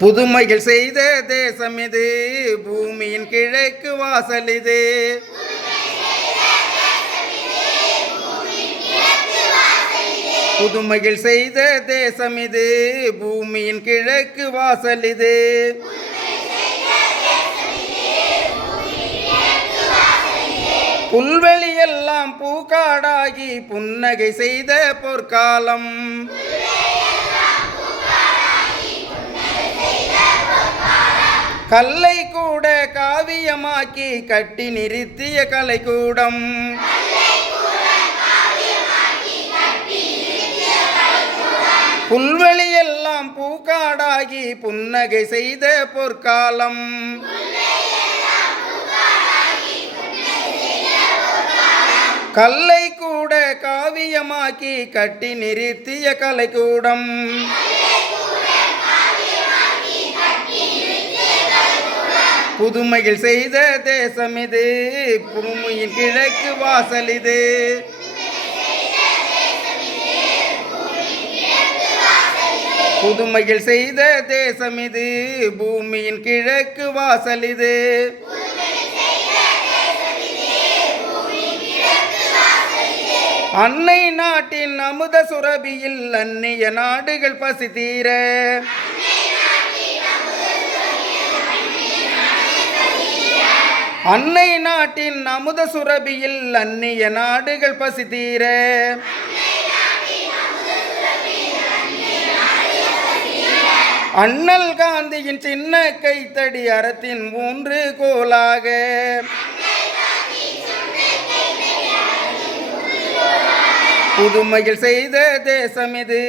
புதுமைகள் செய்த தேசம் இது. பூமியின் கிழக்கு வாசல் இது. புதுமைகள் செய்த தேசம் இது. பூமியின் கிழக்கு வாசல் இது. புல்வெளியெல்லாம் பூக்காடாகி புன்னகை செய்த பொற்காலம் கல்லை கூட காவியமாக்கி கட்டி நிறுத்திய கலைக்கூடம். புல்வெளியெல்லாம் பூக்காடாகி புன்னகை செய்த பொற்காலம். கல்லை கூட காவியமாக்கி கட்டி நிறுத்திய கலைக்கூடம். புதுமையில் செய்த தேசம் இது பூமியின் கிழக்கு வாசல் இது புதுமையில் செய்த தேசம் இது பூமியின் கிழக்கு வாசல் இது அன்னை நாட்டின் அமுத சுரபியில் அந்நிய நாடுகள் பசி தீர அன்னை நாட்டின் அமுத சுரபியில் அந்நிய நாடுகள் பசி தீர. அண்ணல் காந்தியின் சின்ன கைத்தடி அறத்தின் ஊன்று கோலாக. புதுமையில் செய்த தேசம் இது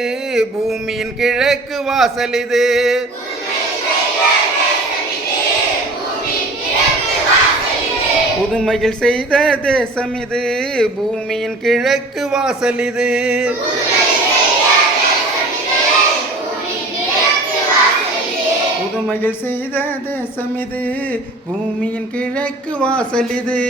பூமியின் கிழக்கு வாசல் இது. புதுமையில் செய்த தேசம் இது. பூமியின் கிழக்கு வாசல் இது. புதுமையில் செய்த தேசம் இது. பூமியின் கிழக்கு வாசல் இது.